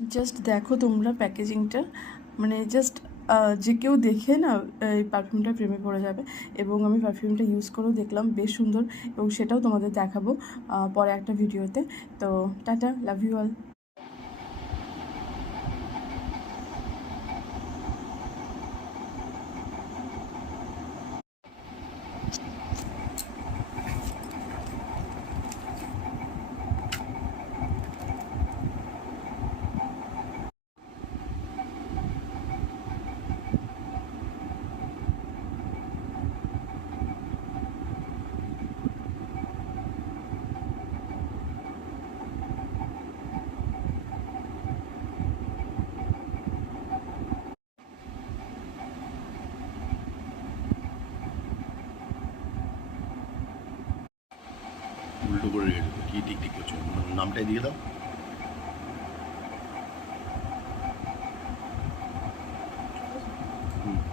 জাস্ট দেখো তোমরা প্যাকেজিংটা, মানে জাস্ট যে কেউ দেখে না এই পারফিউমটা প্রেমে পড়ে যাবে। এবং আমি পারফিউমটা ইউজ করেও দেখলাম বেশ সুন্দর, এবং সেটাও তোমাদের দেখাবো পরে একটা ভিডিওতে। তো টাটা, লাভ ইউ অল। উল্টো করে রেখেছো তো, কি টিকটিক করছো? নামটাই দিয়ে দাও। হুম।